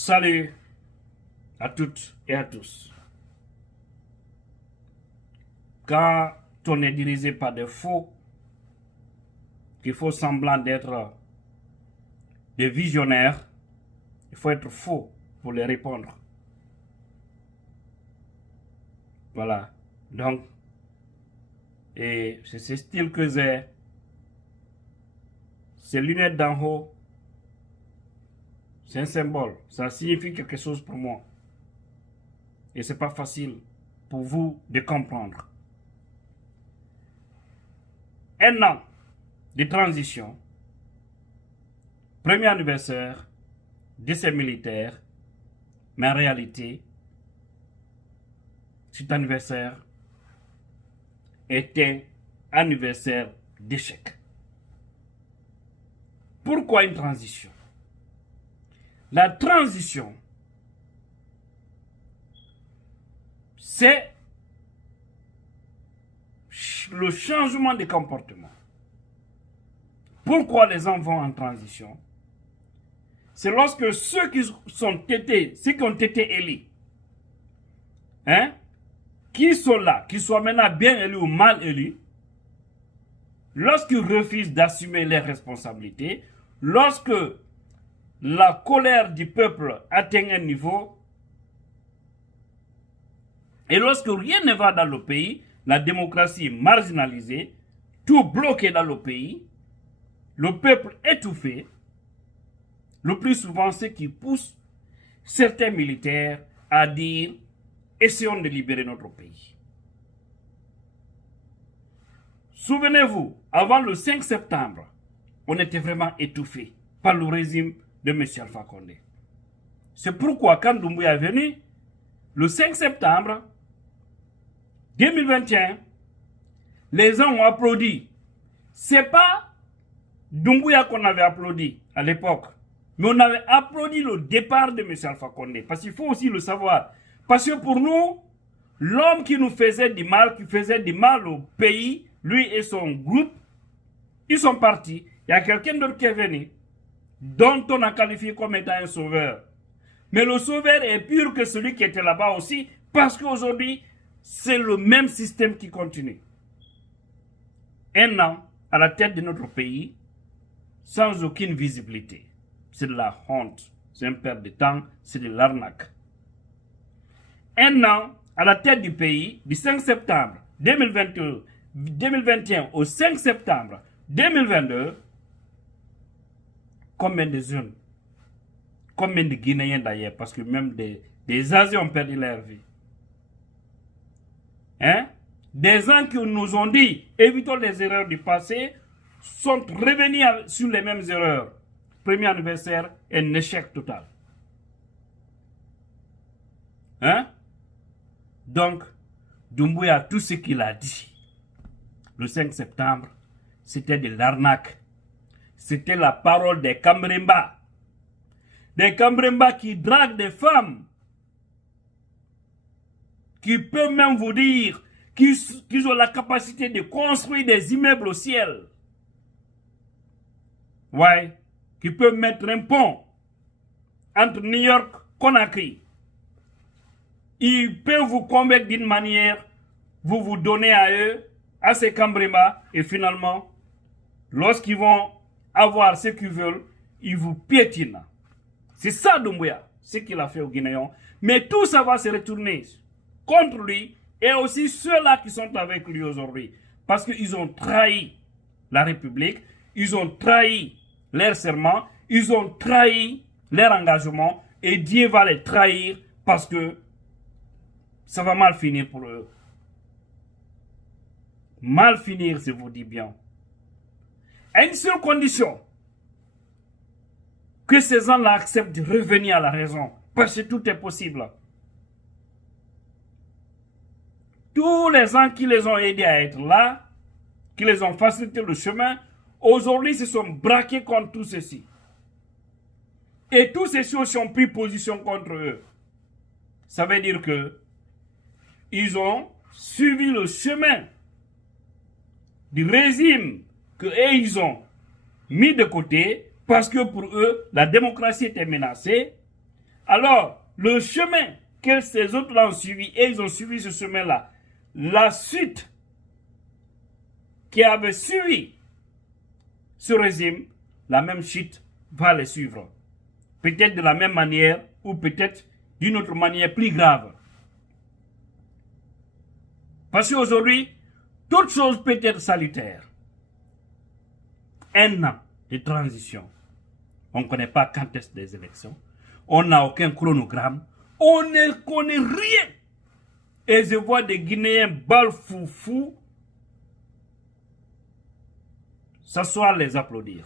Salut à toutes et à tous. Quand on est dirigé par des faux, qu'il faut semblant d'être des visionnaires, il faut être faux pour les répondre. Voilà. Donc, et c'est ce style que j'ai. Ces lunettes d'en haut, c'est un symbole. Ça signifie quelque chose pour moi. Et ce n'est pas facile pour vous de comprendre. Un an de transition, premier anniversaire de ces militaires, mais en réalité, cet anniversaire est un anniversaire d'échec. Pourquoi une transition? La transition, c'est le changement de comportement. Pourquoi les gens vont en transition? C'est lorsque ceux qui ont été élus, qui sont là, qui soient maintenant bien élus ou mal élus, lorsqu'ils refusent d'assumer leurs responsabilités, lorsque la colère du peuple atteint un niveau, et lorsque rien ne va dans le pays, la démocratie est marginalisée, tout bloqué dans le pays, le peuple étouffé, le plus souvent ce qui pousse certains militaires à dire « essayons de libérer notre pays ». Souvenez-vous, avant le 5 septembre, on était vraiment étouffé par le régime de M. Alpha Condé. C'est pourquoi quand Doumbouya est venu, le 5 septembre 2021, les gens ont applaudi. Ce n'est pas Doumbouya qu'on avait applaudi à l'époque, mais on avait applaudi le départ de M. Alpha Condé. Parce qu'il faut aussi le savoir. Parce que pour nous, l'homme qui nous faisait du mal, qui faisait du mal au pays, lui et son groupe, ils sont partis. Il y a quelqu'un d'autre qui est venu, dont on a qualifié comme étant un sauveur. Mais le sauveur est pur que celui qui était là-bas aussi, parce qu'aujourd'hui, c'est le même système qui continue. Un an à la tête de notre pays, sans aucune visibilité. C'est de la honte, c'est un perte de temps, c'est de l'arnaque. Un an à la tête du pays, du 5 septembre 2021 au 5 septembre 2022, combien de jeunes, combien de Guinéens d'ailleurs, parce que même des Asiens ont perdu leur vie. Des gens qui nous ont dit, évitons les erreurs du passé, sont revenus sur les mêmes erreurs. Premier anniversaire, un échec total. Donc, Doumbouya, tout ce qu'il a dit, le 5 septembre, c'était de l'arnaque. C'était la parole des Kambremba. Des Kambremba qui draguent des femmes. Qui peuvent même vous dire qu'ils ont la capacité de construire des immeubles au ciel. Ouais. Qui peuvent mettre un pont entre New York et Conakry. Ils peuvent vous convaincre d'une manière, vous donnez à eux, à ces Kambremba, et finalement, lorsqu'ils vont avoir ce qu'ils veulent, ils vous piétinent. C'est ça Doumbouya, ce qu'il a fait aux Guinéens. Mais tout ça va se retourner contre lui et aussi ceux-là qui sont avec lui aujourd'hui. Parce qu'ils ont trahi la République, ils ont trahi leur serment, ils ont trahi leur engagement et Dieu va les trahir parce que ça va mal finir pour eux. Mal finir, je vous dis bien. À une seule condition, que ces gens-là acceptent de revenir à la raison, parce que tout est possible. Tous les gens qui les ont aidés à être là, qui les ont facilité le chemin, aujourd'hui se sont braqués contre tout ceci. Et tous ceux-ci aussi ont pris position contre eux. Ça veut dire que ils ont suivi le chemin du régime qu'ils ont mis de côté parce que pour eux, la démocratie était menacée. Alors, le chemin que ces autres-là ont suivi, et ils ont suivi ce chemin-là, la suite qui avait suivi ce régime, la même chute va les suivre. Peut-être de la même manière ou peut-être d'une autre manière plus grave. Parce qu'aujourd'hui, toute chose peut être salutaire. Un an de transition. On ne connaît pas quand est-ce des élections. On n'a aucun chronogramme. On ne connaît rien. Et je vois des Guinéens balfoufous s'asseoir les applaudir.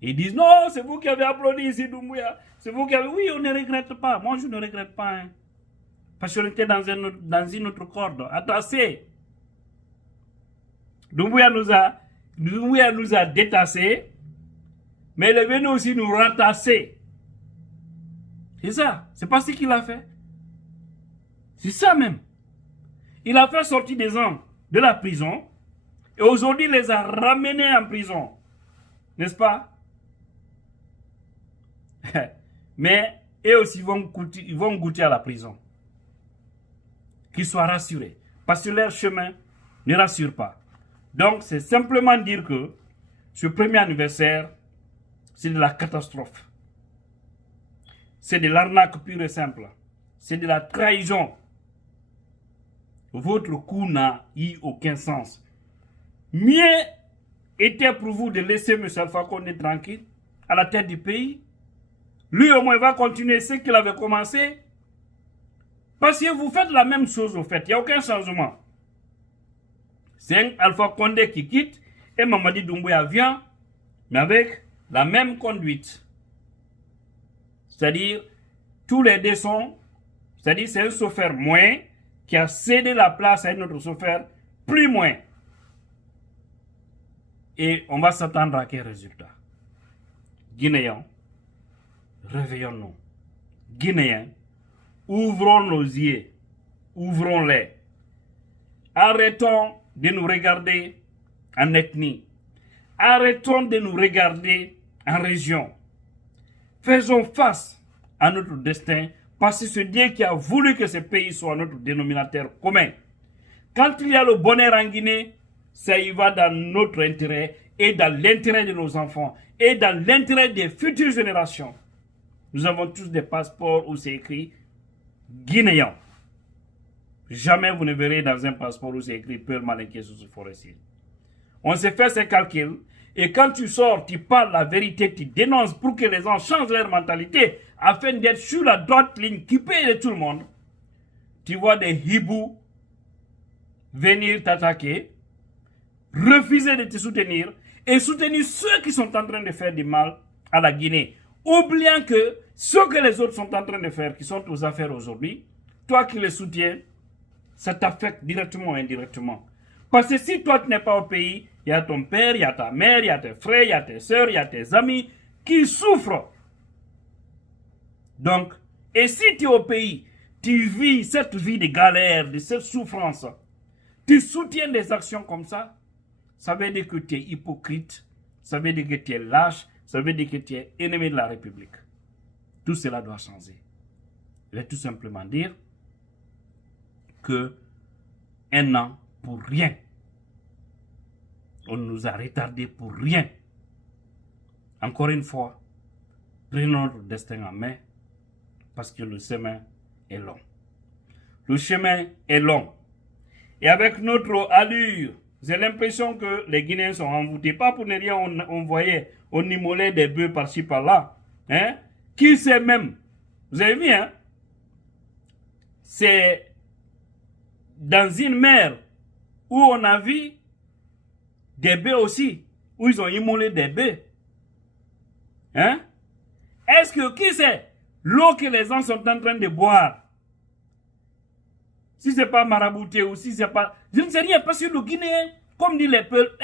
Ils disent non, c'est vous qui avez applaudi ici, Doumbouya. C'est vous qui avez. Oui, on ne regrette pas. Moi, je ne regrette pas. Hein. Parce qu'on était dans une autre corde. Attaché. Doumbouya nous a détassés. Mais il est venu aussi nous ratasser. C'est ça. C'est pas ce qu'il a fait. C'est ça même. Il a fait sortir des hommes de la prison. Et aujourd'hui, il les a ramenés en prison. N'est-ce pas? Mais eux aussi ils vont goûter à la prison. Qu'ils soient rassurés. Parce que leur chemin ne rassure pas. Donc, c'est simplement dire que ce premier anniversaire, c'est de la catastrophe. C'est de l'arnaque pure et simple. C'est de la trahison. Votre coup n'a eu aucun sens. Mieux était pour vous de laisser M. Alpha Condé tranquille, à la tête du pays. Lui, au moins, va continuer ce qu'il avait commencé. Parce que vous faites la même chose, au fait. Il n'y a aucun changement. C'est un Alpha Condé qui quitte et Mamadi Doumbouya vient, mais avec la même conduite. C'est-à-dire, tous les deux sont, c'est-à-dire, c'est un chauffeur moins qui a cédé la place à un autre chauffeur plus moins. Et on va s'attendre à quel résultat? Guinéens, réveillons-nous. Guinéens, ouvrons nos yeux, ouvrons-les. Arrêtons de nous regarder en ethnie. Arrêtons de nous regarder en région. Faisons face à notre destin parce que c'est Dieu qui a voulu que ce pays soit notre dénominateur commun. Quand il y a le bonheur en Guinée, ça y va dans notre intérêt et dans l'intérêt de nos enfants et dans l'intérêt des futures générations. Nous avons tous des passeports où c'est écrit Guinéen. Jamais vous ne verrez dans un passeport où c'est écrit Peul Malinké sous ce forestier. On s'est fait ces calculs et quand tu sors, tu parles la vérité, tu dénonces pour que les gens changent leur mentalité afin d'être sur la droite ligne qui peut aider tout le monde. Tu vois des hiboux venir t'attaquer, refuser de te soutenir et soutenir ceux qui sont en train de faire du mal à la Guinée. Oubliant que ce que les autres sont en train de faire, qui sont aux affaires aujourd'hui, toi qui les soutiens, ça t'affecte directement ou indirectement. Parce que si toi tu n'es pas au pays, il y a ton père, il y a ta mère, il y a tes frères, il y a tes soeurs, il y a tes amis qui souffrent. Donc, et si tu es au pays, tu vis cette vie de galère, de cette souffrance, tu soutiens des actions comme ça veut dire que tu es hypocrite, ça veut dire que tu es lâche, ça veut dire que tu es ennemi de la République. Tout cela doit changer. Je vais tout simplement dire que un an pour rien. On nous a retardé pour rien. Encore une fois, prenons notre destin en main parce que le chemin est long. Le chemin est long. Et avec notre allure, j'ai l'impression que les Guinéens sont envoûtés. Pas pour ne rien, on immolait des bœufs par-ci par-là. Hein? Qui sait même? Vous avez vu, hein? C'est dans une mer où on a vu des bœufs aussi, où ils ont immolé des bœufs. Hein? Est-ce que, qui sait, l'eau que les gens sont en train de boire, si ce n'est pas marabouté ou si ce n'est pas... Je ne sais rien, parce que le Guinéen, comme dit les peuples,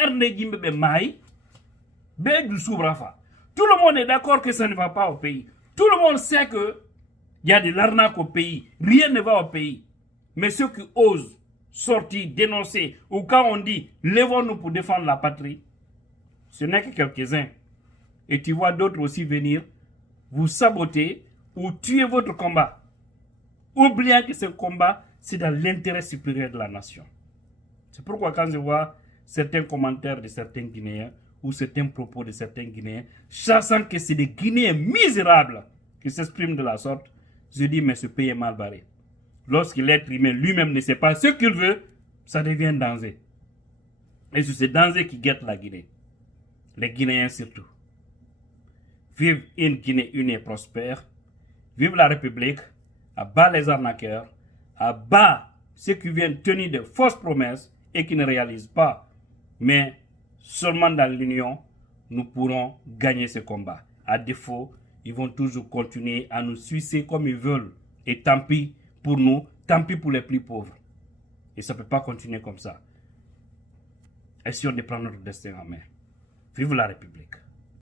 tout le monde est d'accord que ça ne va pas au pays. Tout le monde sait qu'il y a de l'arnaque au pays. Rien ne va au pays. Mais ceux qui osent sortir, dénoncer, ou quand on dit « lèvons-nous pour défendre la patrie », ce n'est que quelques-uns. Et tu vois d'autres aussi venir vous saboter ou tuez votre combat, oubliant que ce combat, c'est dans l'intérêt supérieur de la nation. C'est pourquoi quand je vois certains commentaires de certains Guinéens ou certains propos de certains Guinéens, sachant que c'est des Guinéens misérables qui s'expriment de la sorte, je dis mais ce pays est mal barré. Lorsque l'être humain lui-même ne sait pas ce qu'il veut, ça devient un danger. Et c'est ce danger qui guette la Guinée. Les Guinéens surtout. Vive une Guinée unie et prospère. Vive la République. À bas les arnaqueurs. À bas ceux qui viennent tenir de fausses promesses et qui ne réalisent pas. Mais seulement dans l'union, nous pourrons gagner ce combat. À défaut, ils vont toujours continuer à nous sucer comme ils veulent. Et tant pis pour nous, tant pis pour les plus pauvres. Et ça ne peut pas continuer comme ça. Essayons de prendre notre destin en main. Vive la République.